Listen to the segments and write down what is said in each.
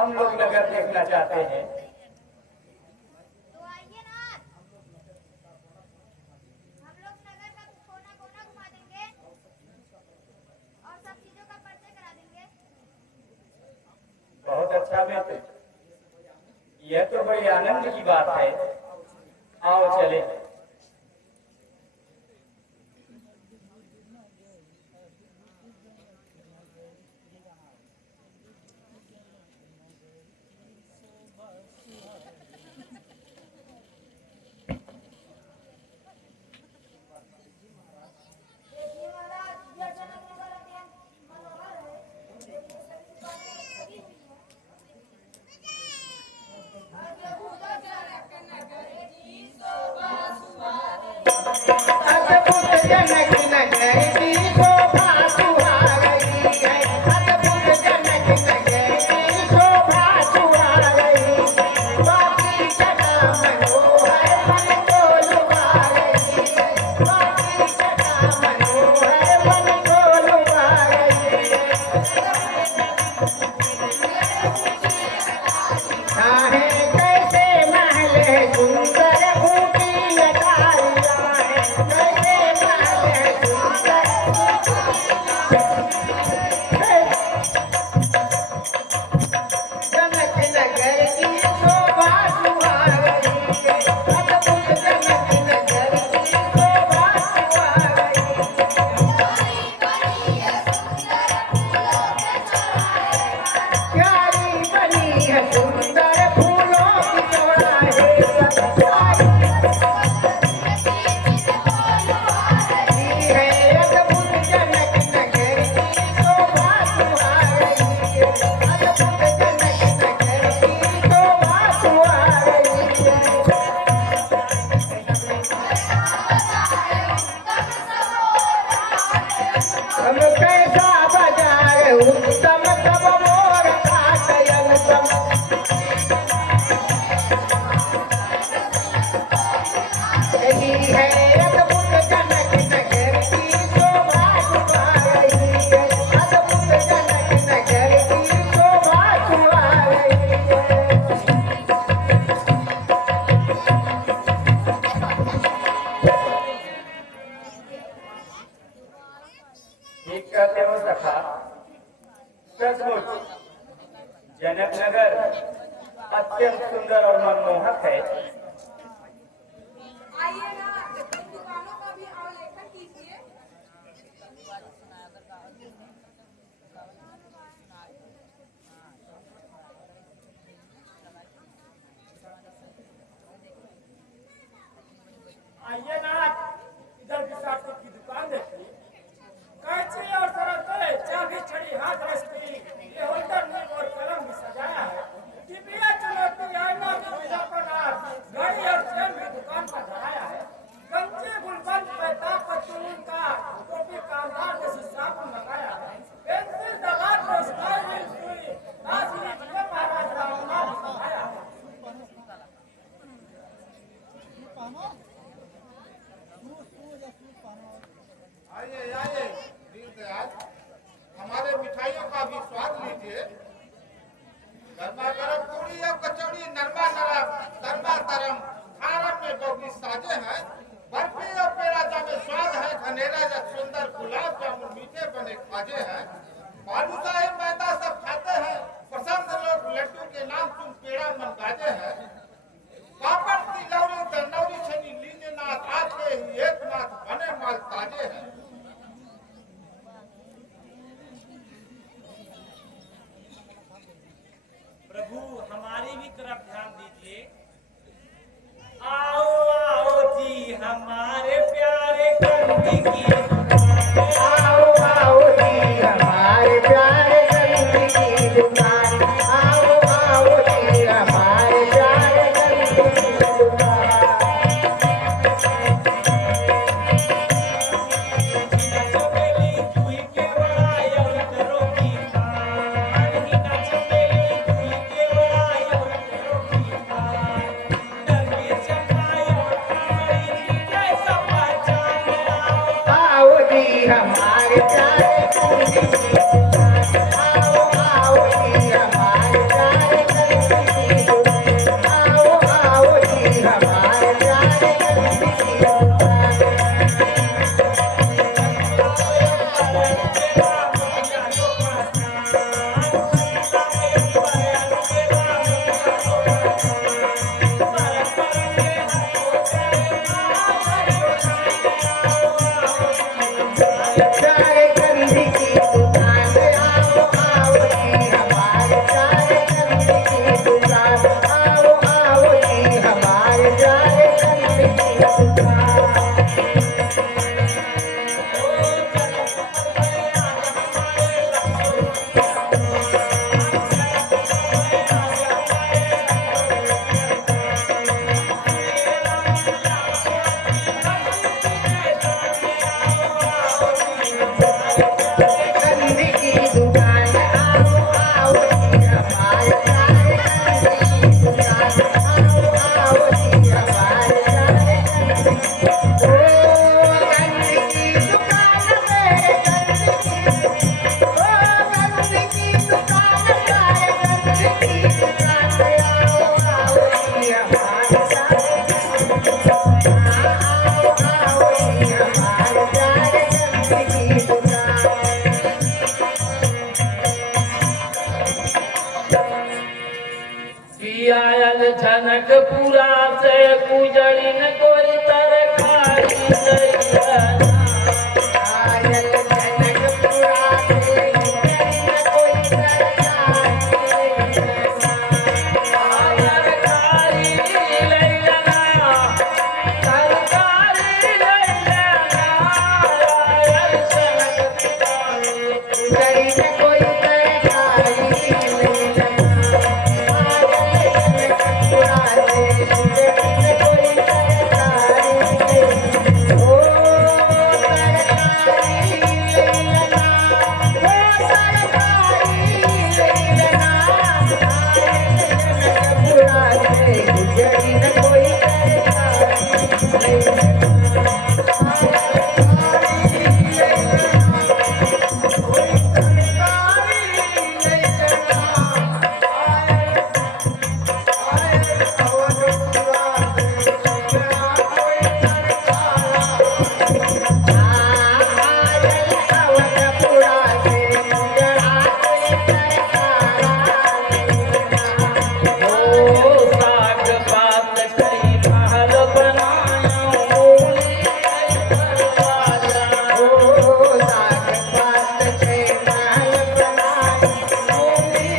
हम लोग नगर देखना चाहते हैं। तो आइए ना, हम लोग नगर का कोना कोना घुमा देंगे और सब चीजों का परिचय करा देंगे। बहुत अच्छा मित्र, यह तो बड़ी आनंद की बात है। आओ चले। देखिए महाराज, यह जनकनगर अत्यंत मनोहर है। देखिए सभी दुकानें सजी हुई हैं। अद्भुत जनक नगर की शोभा सुहावनी है। अद्भुत जनक नगर की शोभा सुहावनी है। बाकी सदा मनोहर मन को लुभा रही है। बाकी सदा मनोहर मन को लुभा रही है। चाहे कैसे महल सुंदर ऊटी अटारियां हैं। कैसे महल सुंदर जनक नगर की शोभा सुहावनी है। अद्भुत जनक नगर की शोभा सुहावनी है। प्यारी बनी है सुंदर फूलों की चौराहे पर। प्यारी है अद्भुत जनक नगर की शोभा सुहावनी है। अद्भुत जनक नगर की शोभा सुहावनी है। हम कैसा बाजार उत्तम तब मोर काटयन तम। यही है अद्भुत जनक नगर की शोभा सुहावनी है। अद्भुत जनक नगर की शोभा सुहावनी है। ठीक कहते हो सखा, सचमुच जनक नगर अत्यंत सुंदर और मनमोहक है। आइए ना, इन दुकानों का भी अवलोकन कीजिए। आइए ना, इधर विशाखों की दुकान देखिए। कैंची और सरकते, चाबी छड़ी हाथ रस्ती, ये होल्डर नींब और कलम भी सजाया है। डिबिया चुनौती आईना भी विज्ञापन घड़ी और चैन भी दुकान पर धराया है। गंजी गुलबंद पैता पतलून का टोपी कामदार जैसे साबुन लगाया है। पेंसिल दवात और स्टाइल सुई नाजरी जिले महाराज रामनाथ भी सजाया है। आइए आइए दीनदयाल, हमारे मिठाइयों का भी स्वाद लीजिए। गर्मा गर्म पूरी और कचौड़ी, नरमा नरम दरमा तरम, खारम में गोभी साजे हैं। बर्फी और पेड़ा जामे स्वाद है घनेरा या सुंदर, गुलाब जामुन मीठे बने खाजे हैं। बालूशाही मैदा सब खाते हैं, पसंद लोग लड्डू के नाम सुन पेड़ा मन गाजे हैं। पापड़ तिलौरी दनौरी छनी लीजिए नाथ, आपके ही एक नाथ बने माल ताजे हैं। प्रभु हमारी भी तरफ ध्यान दीजिए। आओ आओ जी हमारे प्यारे कंदी की दुकान। आओ आओ जी हमारे प्यारे गंदी की दुकान। आओ आओ जी हमारे प्यारे गंदी की दुकान। चमेली जुई के बड़ाई और करो की पान। हिना चमेली जुई के बड़ाई और करो की आयल जनकपुरा से कुजड़िन कोई तरकारी लैया आयल जनकपुरा से न कोई सरकारी तरकारी लैया तरकारी लैया आयल जनकपुरा गई न कोई सरकारी साग पात कई महल बनाया मूली दरवाजा साग पात कई महल बनाया मूली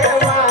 दरवाजा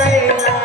कैला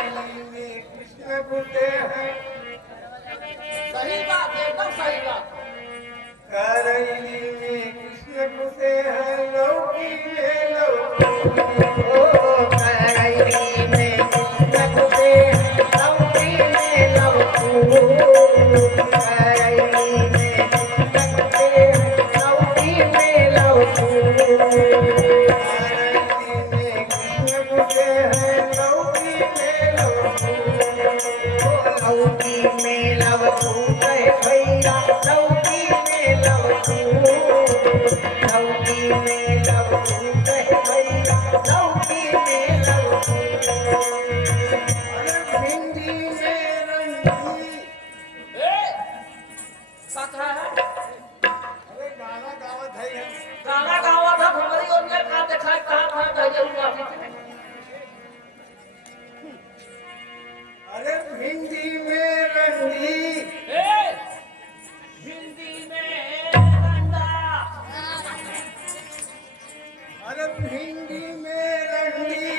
कृष्ण बोलते हैं सही बात है, एकदम सही बात है। करैली में कृष्ण घुसे हैं लौकी में लौकी ओ करैली में कृष्ण घुसे हैं लौकी में लौकी करैली में कृष्ण घुसे हैं लौकी में लौकी करैली में कृष्ण घुसे हैं लौकी में लौकी ओ लौकी में लौकी कहे भैया लौकी में लौकी लौकी में लौकी कहे भैया लौकी में लौकी अरे भिंडी में रंगी ए, सच है। अरे गाना गावत है ये। गाना गावा था हमारी और ने कहा देखा कहां था धैर्य हुआ। अरे भिंडी में रंगी ए, हिंदी में रंगा। अरे भिंडी में रंगी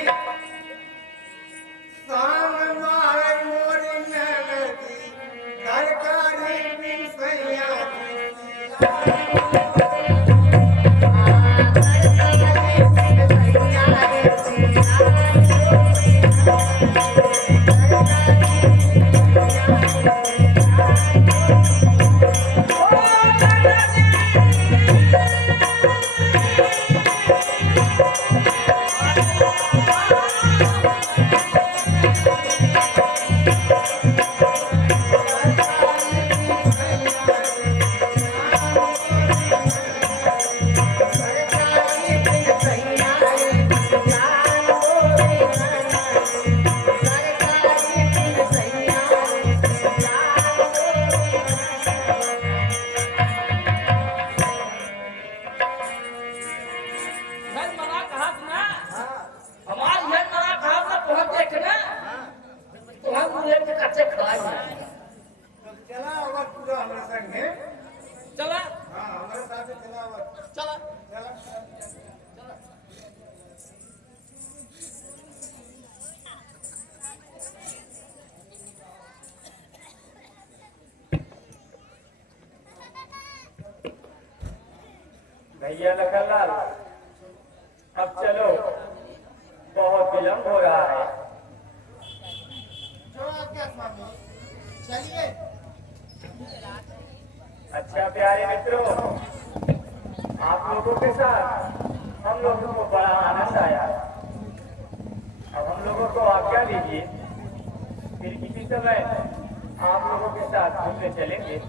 शाम मारे मोरी नगदी तरकारी बिन सैया मैं मना कहा ना, हमारी है मना कहा ना पहुंच देख ना, तो हम मुझे के कच्चे खिलाए हैं। चला आवाज पूरा हमारे संग है चला हाँ हमारे साथ चला आवाज चला चला भैया लखनलाल, अब चलो, बहुत विलंब हो रहा है। जो आज्ञा स्वामी चलिए अच्छा प्यारे मित्रों, आप लोगों के साथ हम लोगों को बड़ा आनंद आया। अब हम लोगों को आज्ञा दीजिए, फिर किसी समय आप लोगों के साथ घूमने चलेंगे।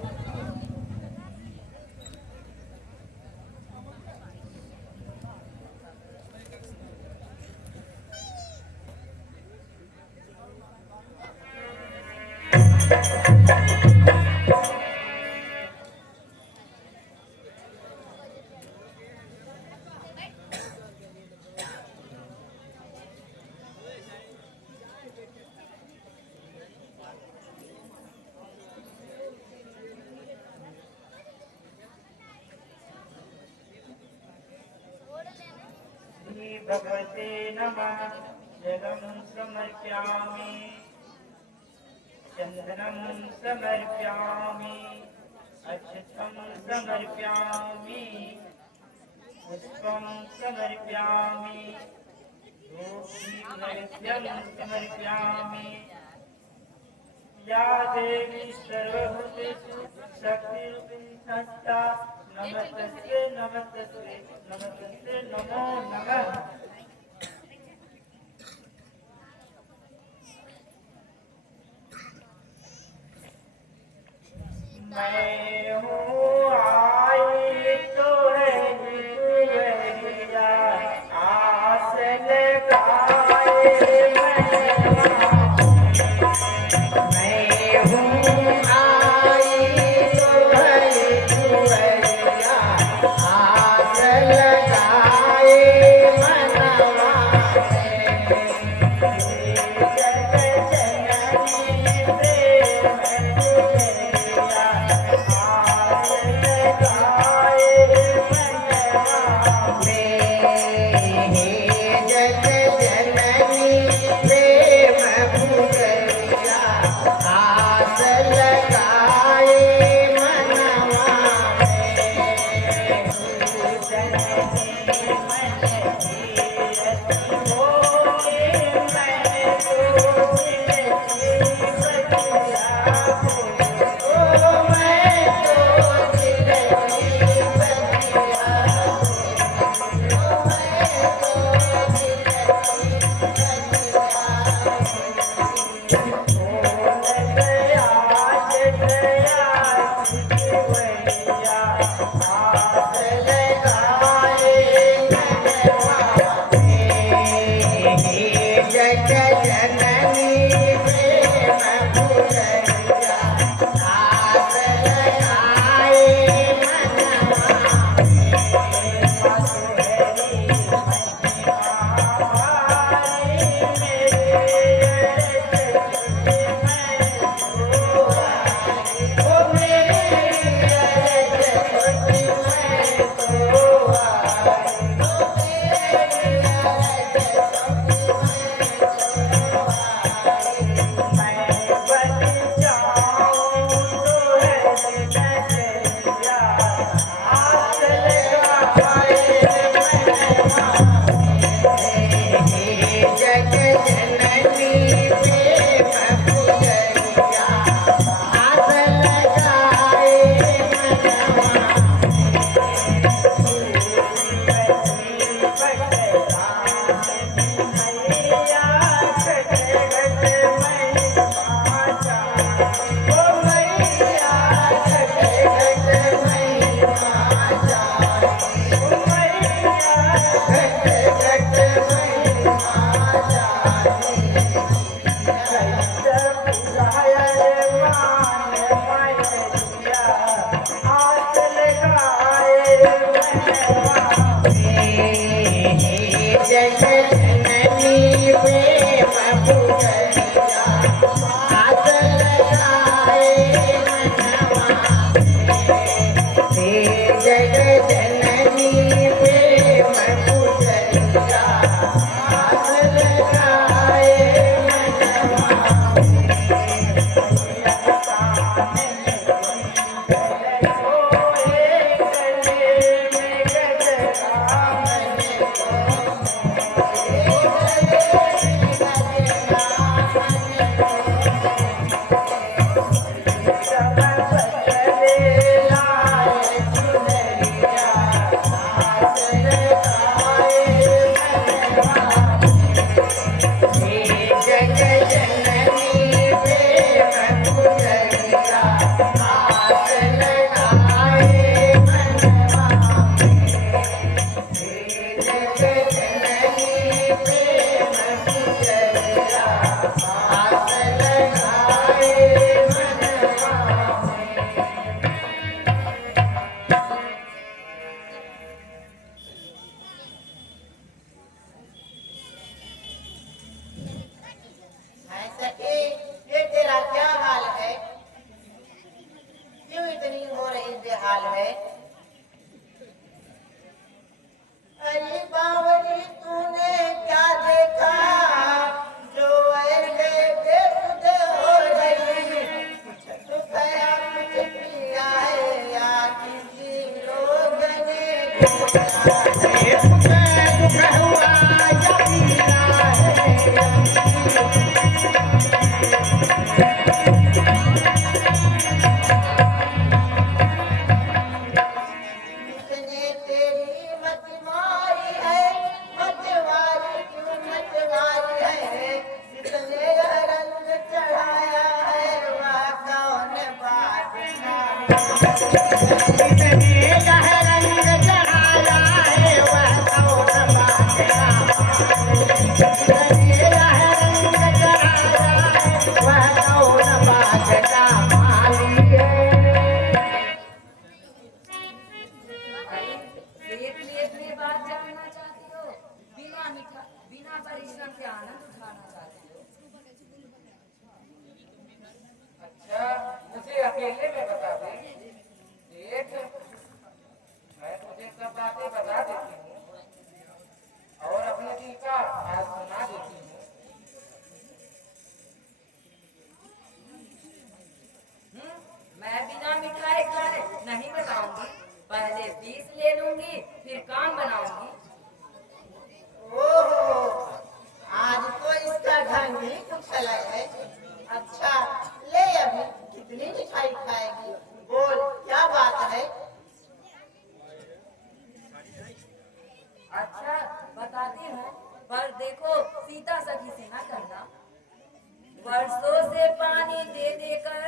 श्री भगवते नमः। जलम समर्पयामि, चंदनम समर्पयामि, अक्षतम समर्पयामि, पुष्पम समर्पयामि, धूपदीपनैवेद्यं समर्पयामि। या देवी सर्वभूतेषु शक्तिरूपिणी संस्था नमस्ते नमस्ते नमस्ते नमो नमः। हूँ आई तो है जुएरिया आस लगाए मैं हूँ आई तो है जुएरिया आस लगाए मनवा जग जननी प्रेम पुजरिया आस लगाए मनवा जग जननी प्रेम पुजरिया आस लगाए मनवा जग जननी प्रेम पुजरिया आस लगाए मनवा जग जननी प्रेम पुजरिया आस लगाए मनवा जग जननी प्रेम पुजरिया आस लगाए मनवा जग जननी प्रेम पुजरिया आस लगाए मनवा जग जननी प्रेम पुजरिया आस लगाए हाय सखी, ये तेरा क्या हाल है? क्यों इतनी हो रही बेहाल है? अरे बावली तूने क्या देखा जो ऐसे बेसुध हो रही? कुछ खाया कुछ पिया है या किसी लोग ने देखा है? दुख हुआ या पीड़ा किसने तेरी मत मारी है? मतवारी क्यों मतवारी है? किसने रंग चढ़ाया है? वह कौन बात ना जिसने यह रंग चढ़ाया है वह कौन बादशाह जिसने यह रंग चढ़ाया है वह कौन बादशाह माली है। ये बात जानना चाहती हो, बिना परिश्रम के आनंद उठाना चाहती हो। अच्छा मुझे अकेले में बता दे। देख मैं तुझे सब बातें बता देती हूँ और अपने दिल का हाल सुना देती हूँ। मैं बिना मिठाई खाए नहीं बताऊंगी। पहले फीस ले लूंगी फिर काम बनाऊंगी। ओहो, आज तो इसका ढंग ही कुछ अलग है। अच्छा ले अभी कितनी मिठाई खाएगी, बोल क्या बात है। अच्छा बताती हूँ, पर देखो सीता सखी से ना करना। वर्षों से पानी दे देकर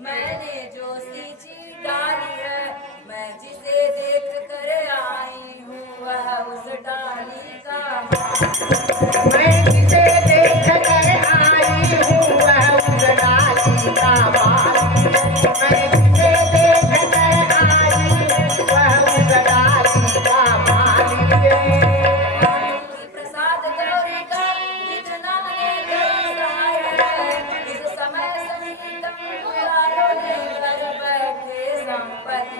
मैंने जो सींची डाली है, मैं जिसे देख कर आई हूँ वह उस डाली का मैं जिसे देख कर आई हूँ वह उस डाली का माली है। मैं जिसे देख कर आई हूँ वह उस डाली का माली है। प्रसाद गौरी का जितना ने सहाय है, इस समय संगीतम पुकारो ने कर बैठे संपत्ति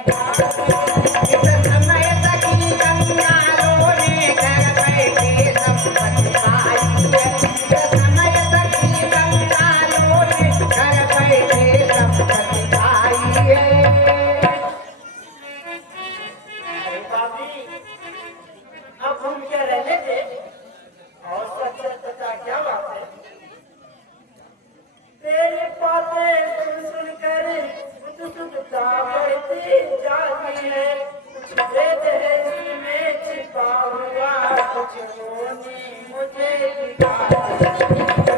इस समय सखी कंगालों ने घर बैठे संपत्ति पाई है। इस समय सखी कंगालों ने घर बैठे संपत्ति पाई है। अरे बाबी अब हम क्या रहने थे और सच सच बता क्या बात है। तेरी बातें सुन सुन कर उत्सुकता बढ़ती जाती है। कुछ भेद है इसमें छिपा हुआ, कुछ रोनी मुझे दिखाती है।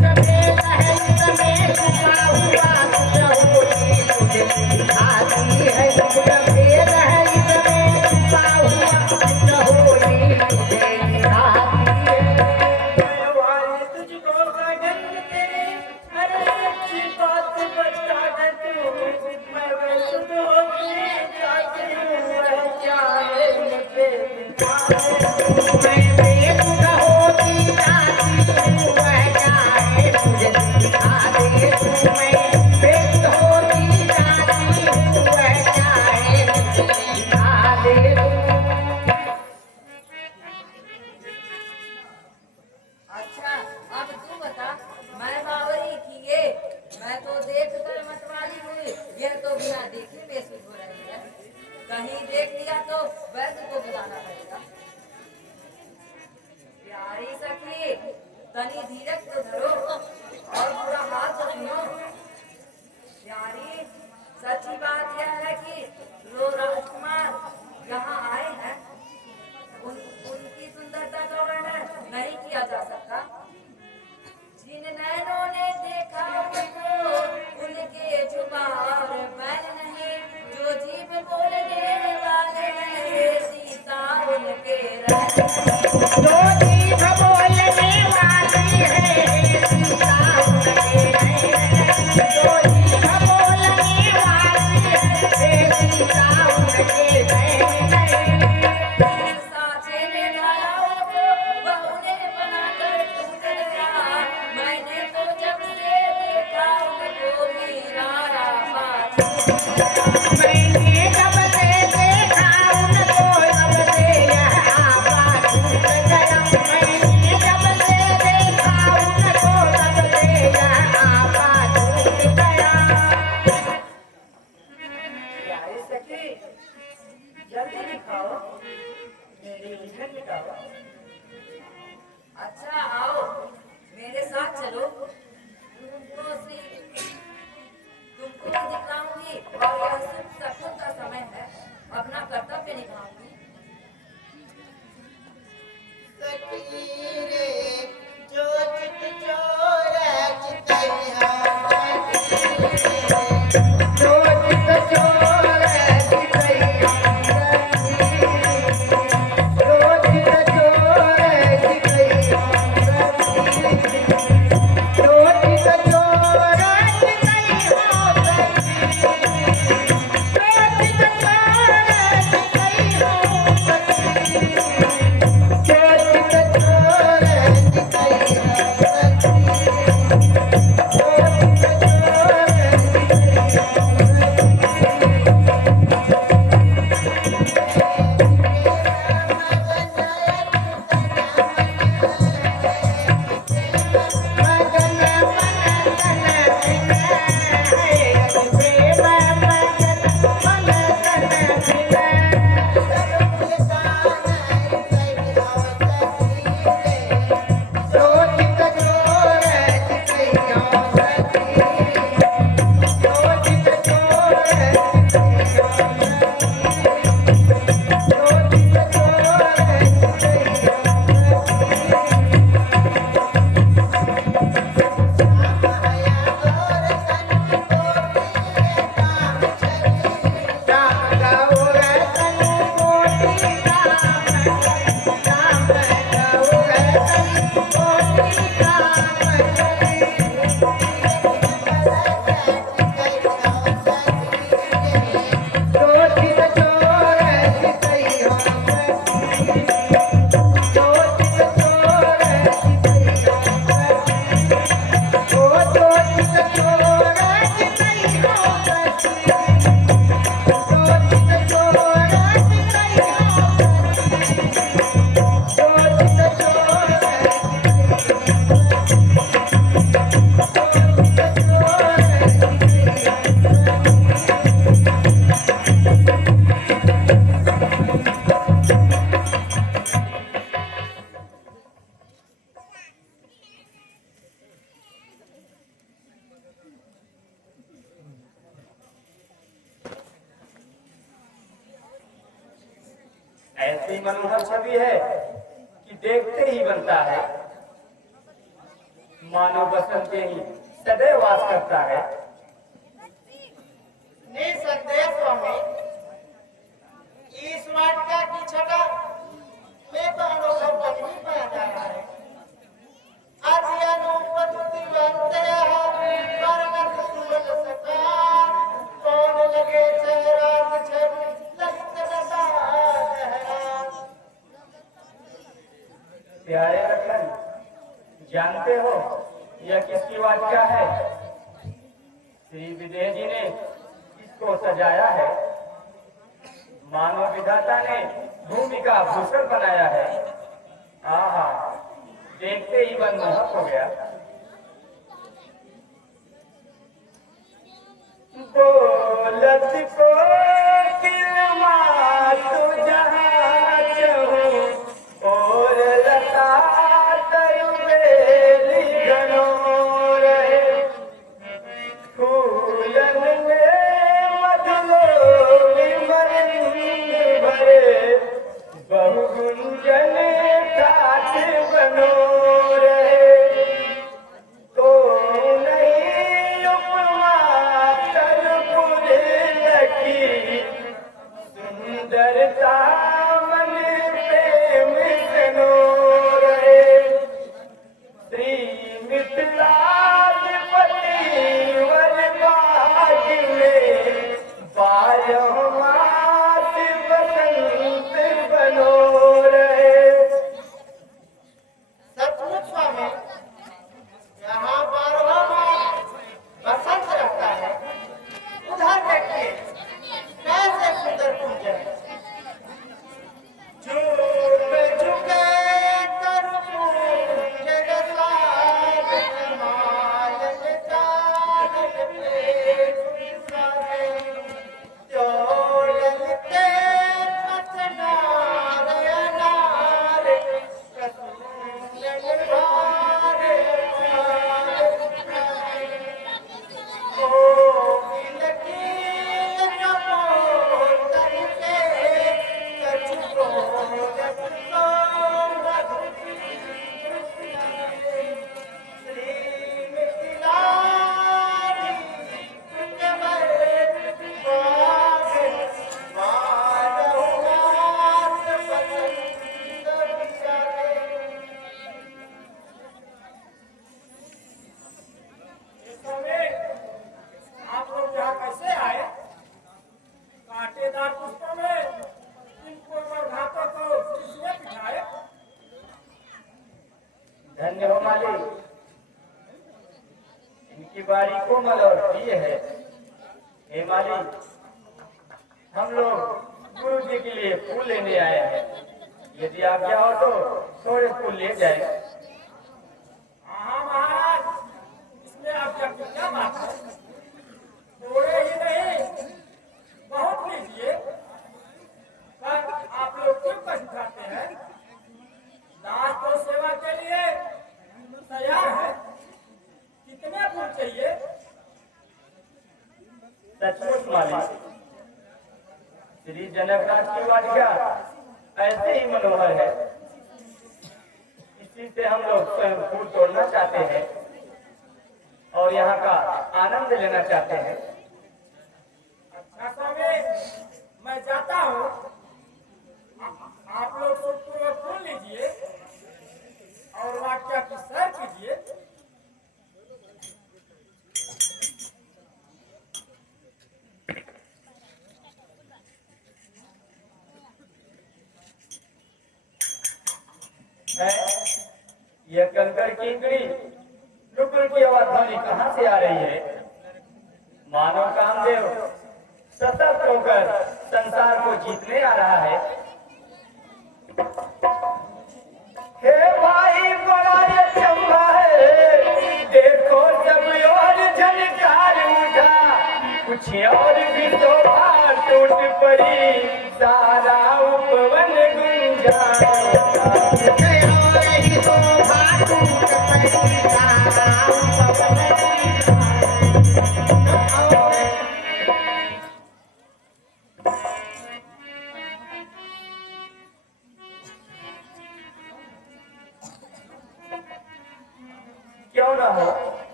सफेद है इसमें छुपा हुआ कुछ होली मुझे दिखाती है। सफेद है इसमें छुपा हुआ कुछ होली मुझे दिखाती है। मैं वाली तुझको सगन तेरे हर अच्छी बात बता दे तू। मैं वैसे होती जाती हूँ वह क्या है मुझे दिखा दे। मैं बेसुध होती जाती हूँ वह क्या है मुझे दिखा दे। मैं बेसुध होती जाती हूँ वह क्या है मुझे दिखा दे। अच्छा अब तू बता, मैं बावरी की ये मैं तो देख कर मतवाली हुई, यह तो बिना देखे बेसुध हो रही है। कहीं देख लिया तो वैद्य को बुलाना पड़ेगा। प्यारी सखी तनी धीरज तो धरो और पूरा हाथ तो सुनो। प्यारी सच्ची बात यह है कि लो राजकुमार यहाँ आए हैं, उनकी सुंदरता का वर्णन नहीं किया जा सकता। जिन नैनों ने देखा उनको उनके जुबान बैल नहीं, जो जीभ बोलने वाले हैं सीता उनके रह जो जीभ बोलने वाली है सीता उनके नहीं है। जो जीभ बोलने वाली है सीता उनके नहीं है। साचे में डाला उनको बहू ने बनाकर टूट गया। मैंने तो जब से देखा उनको मीरा बात मैंने जब से देखा उनको तब से यह आपा छूट गया। मैंने जब से देखा उनको तब से यह आपा छूट गया। प्यारी सखी जल्दी दिखाओ मेरी उलझन मिटाओ। अच्छा आओ मेरे साथ चलो, तुमको दिखाऊंगी और यह शुभ शकुन का समय है, अपना कर्तव्य निभाऊंगी। सखी रे जो चित चोर चितैया। सखी रे जो चित चोर ऐसी मनोहर छवि है कि देखते ही बनता है, मानो बसंत के ही सदैव वास करता है। निसंदेह स्वामी, इस वाटिका की छटा में तो अनुभव नहीं पाया जा रहा है। आद्यानुपत्तिवन्तयः परमसुवनसकार, कौन लगे चेहरात छब ललितलता लहरात। प्यारे लखन, जानते हो यह किसकी वाटिका है? श्री विदेह जी ने इसको सजाया है। मानव विधाता ने भूमि का भूषण बनाया है। आहा, देखते ही मन मोहक हो गया। बोलत को किलमा तू जहाँ चाहो, और लता तरुबेली घनो रहे, फूलन में मधुलोरी मरंग भरे, बहुगुंजन ठाठ बनो रहे। तो नहीं उपमा तरपुर लकी, सुंदरता मन प्रेम सनो रहे। श्री मिथिलाधिपति वर बाग में, बारह मास बसंत बनो रहे। सचमुच स्वामी, यहाँ 12 मास बसंत रहता है। उधर देखिए कैसे सुंदर कुंजन, झूम झुके तरकुंज रसाल, मालन चालन पे सारे, जो ललते पतनार अनार, प्रसूलन भार ओ लकीर कपोल तनिके, कछुको रखो रघुपति। श्री मिथिलानी कुंजवर बाग, माधव मास बसंत बिचारे। इस समय आप लोग यहाँ कैसे आए? कांटेदार पुष्पों में इन कोमल घातों को किसने बिठाए? धन्य हो मालिक, इनकी बारी कोमल और प्रिय है। हे मालिक, हम लोग गुरु जी के लिए फूल लेने आए हैं। यदि आज्ञा हो तो थोड़े फूल ले जाए। हाँ महाराज, इसमें आपका क्या बात है? थोड़े ही नहीं, बहुत लीजिए। पर आप लोग क्यों कष्ट उठाते हैं? दास तो सेवा के लिए तैयार है। कितने फूल चाहिए? सचमुच मालिक, श्री जनकराज की वाटिका ऐसे ही मनोहर है। इसी से हम लोग स्वयं फूल तोड़ना चाहते हैं और यहाँ का आनंद लेना चाहते हैं। अच्छा स्वामी, मैं जाता हूँ। आप लोग सुखपूर्वक फूल लीजिए और वाटिका की सैर कीजिए। है यह कंकर किंकड़ी टुकड़ की आवाज ध्वनि कहाँ से आ रही है? मानव कामदेव सतत होकर संसार को जीतने आ रहा है। हे भाई बड़ा ये चंबा है, देखो सब और झनकार उठा, कुछ और भी शोभा टूट पड़ी, सारा उपवन गुंजा।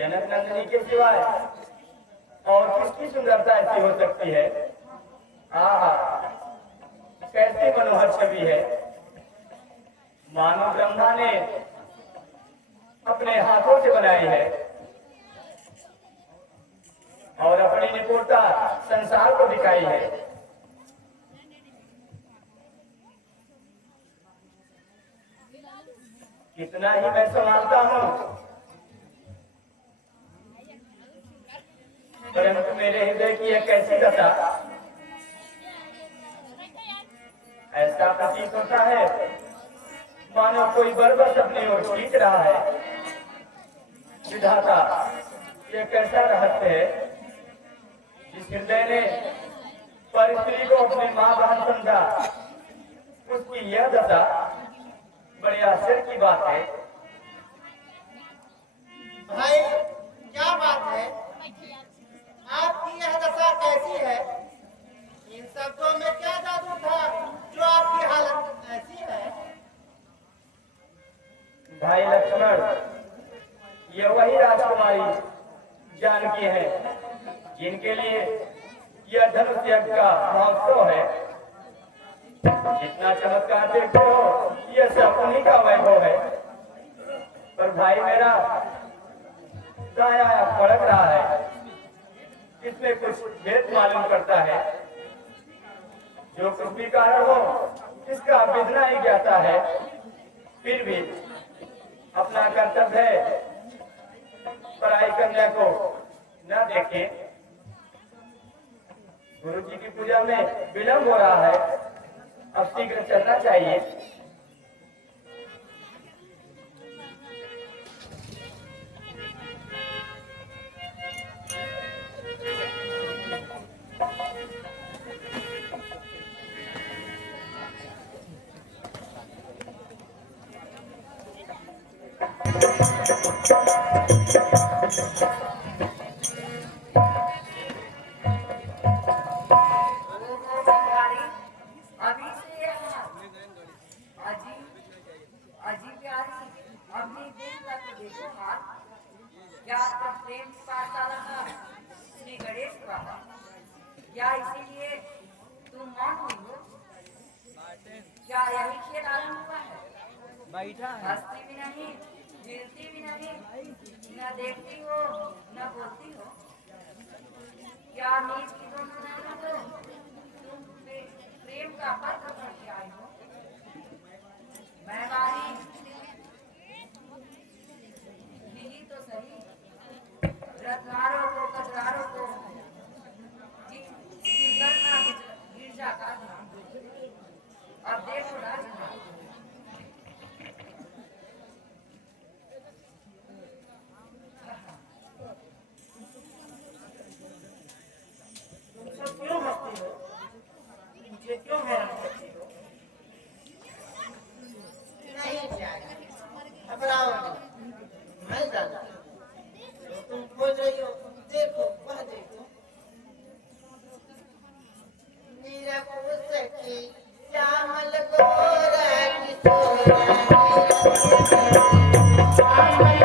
जनक नंदिनी के सिवाय और किसकी सुंदरता ऐसी हो सकती है? आहा, कैसी मनोहर छवि है। मानो ब्रह्मा ने अपने हाथों से बनाई है और अपनी निपुणता संसार को दिखाई है। कितना ही मैं संभालता हूँ, परंतु मेरे हृदय की यह कैसी दशा। ऐसा प्रतीत होता है मानो कोई बर्बस अपनी ओर खींच रहा है। विधाता, यह कैसा रहस्य है जिस हृदय ने पर स्त्री को अपनी मां बहन समझा, उसकी यह दशा बड़े आश्चर्य की बात है। भाई क्या बात है, आपकी यह दशा कैसी है? इन शब्दों में क्या जादू था जो आपकी हालत ऐसी है? भाई लक्ष्मण, ये वही राजकुमारी जानकी है जिनके लिए यह धनुष यज्ञ का महोत्सव है। जितना चमत्कार देखते हो, यह सब उन्हीं का वैभव है। पर भाई मेरा दाया फड़क रहा है, इसमें कुछ भेद मालूम करता है। जो कुछ भी कारण हो, इसका विधना ही ज्ञाता है। फिर भी अपना कर्तव्य है पराई कन्या को न देखे। गुरु जी की पूजा में विलंब हो रहा है, अब शीघ्र चलना चाहिए। अभी से अजी अजी प्यारी अपनी दिल तक देखो हाथ, क्या आपका प्रेम पाठशाला का श्री गणेश बाबा, क्या इसीलिए तुम मौन हुई हो? क्या यही खेल आरंभ हुआ है? हंसती भी नहीं, गिरती भी नहीं, न देखती हो न बोलती हो। क्या नीच की दोनों नैनों को तुम प्रेम का पत्र पढ़ के आई हो? मैं वाली यही तो सही, रत्नारों को कचरारों को करना गिरजा का ध्यान दो। अब देखो राजकुमार, तुम सब क्यों हंसती हो? मुझे क्यों हैरान करती हो? नहीं प्यारी, घबराओ नहीं, मैं जानती हूँ। जो तुम खोज रही हो, देखो वह देखो। नीरव सखी श्यामल गोरा किशोरा, श्यामल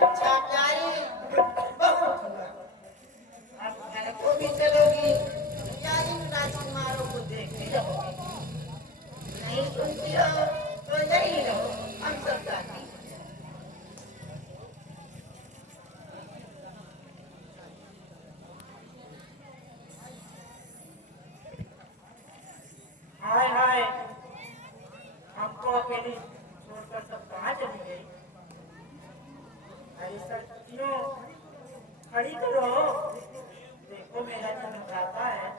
अच्छा प्यारी, बहुत हुआ। अब घर को भी चलोगी या इन राजकुमारों को देखने जाओगी? नहीं सुनती हो तो यही रहो, हम सब जाते हैं। हाय हाय, हमको अकेली छोड़कर सब कहाँ चली गई? अरे सखियों, खड़ी तो रहो, देखो मेरा जन्म खाता है।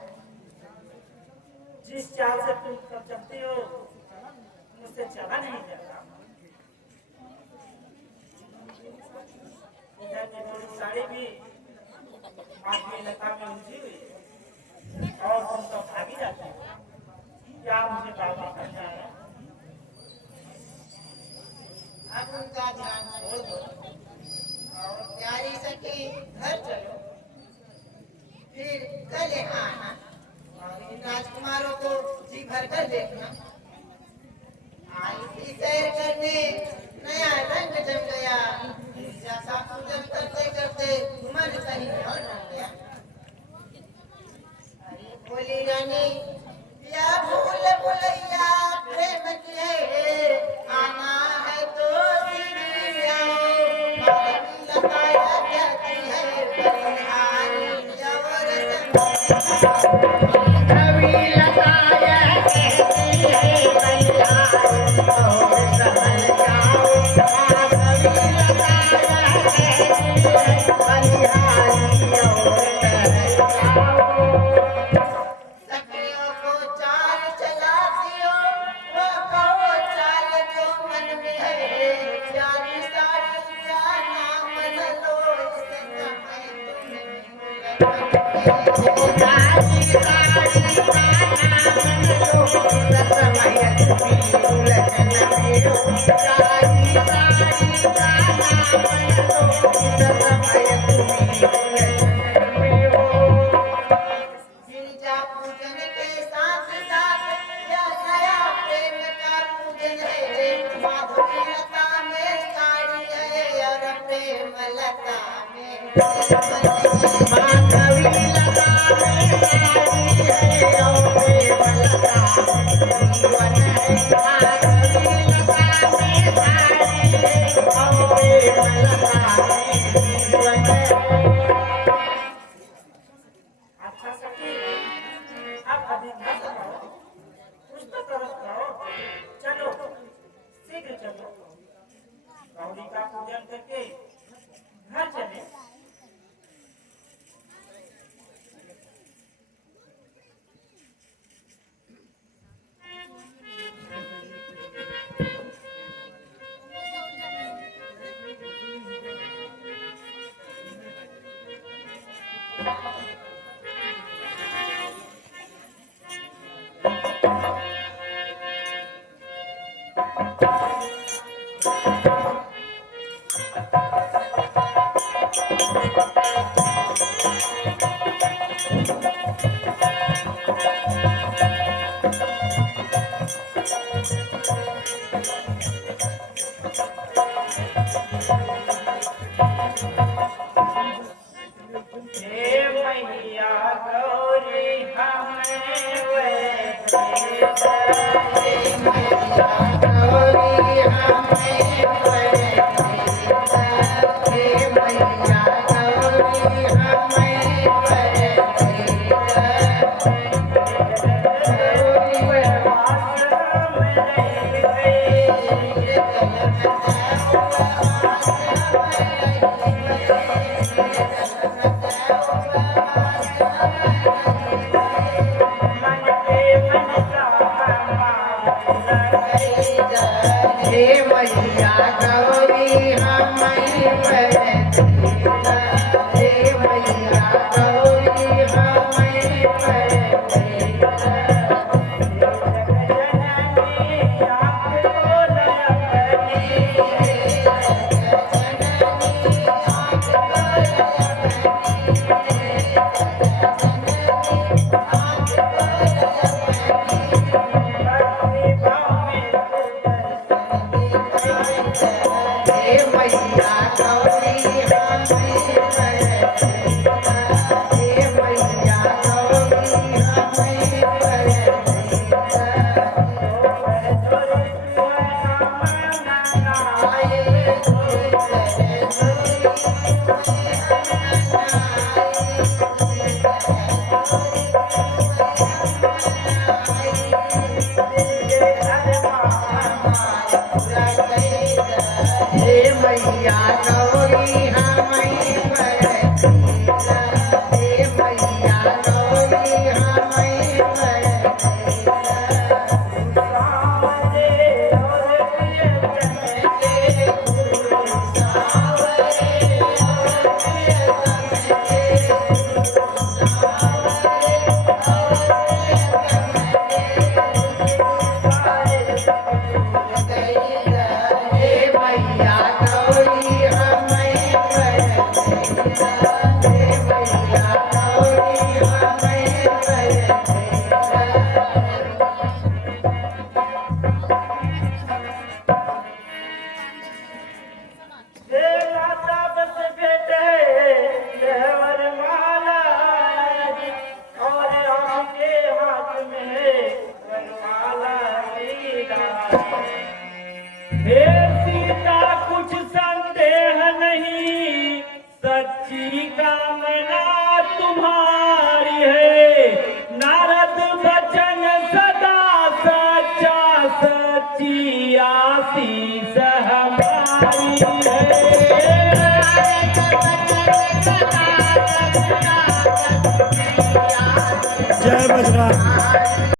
जिस चाल से तुम सब चलती हो मुझसे चला नहीं जाता। इधर की मेरी साड़ी भी आगे लता में उलझी हुई है और तुम तो भागी जाती हो। क्या मुझे बाबा करना है? अब उनका ध्यान छोड़ दो और प्यारी सखी घर चलो, फिर कल यहाँ आना और इन राजकुमारों को जी भर कर देखना। आई थी सैर करने, नया रंग जम गया, जैसा पूजन करते करते मन कहीं और रह गया। अरे बोली रानी, या भूल भुलैया प्रेम की है, आना है तो सीधी आओ। माधवी लताया कहती है बलिहारी और माधवी लताया कहती है बलिहारी और सहल जाओ। माधवी लताया कहती है बलिहारी और सहल जाओ। सखियों को चाल चलाती हो, वो कहो चाल जो मन में है। प्यारी साड़ी का नाम न लो, इस समय तुम्हें प्यारी साड़ी का नाम न लो, इस समय तुम्हें उलझन में हो। प्यारी साड़ी का नाम न लो, इस समय तुम्हें उलझन में हो। गिरजा पूजन के साथ साथ यह नया प्रेम का पूजन है। माधवी लता में साड़ी है और प्रेम लता में माधवी लता में साड़ी है और प्रेम लता में जीवन है। माधवी लता में साड़ी है और प्रेम लता में जीवन है। अच्छा सखी, अब अधिक न सुनाओ, कुछ तो तरस खाओ। चलो शीघ्र चलो, गौरी का पूजन करके घर चले। मन के मनसा हे मैया गौरी हमई बरती हे मैया गौरी हमई बरती जननी आपको हे मैया गौरी हमई बरती हे मैया गौरी हमई बरती हे मैया गौरी हमई बरती हे मैया गौरी हमई बरती हे मैया गौरी हमई बरती हे मैया गौरी हमई बरती माता बस बेटे देवर माला और आपके हाथ में वनमाला हे सीता कुछ संदेह नहीं सच्ची कामना तुम्हारी है नारद बचन सदा सच्चा सच्ची आशीष हमारी है जय बजरंग।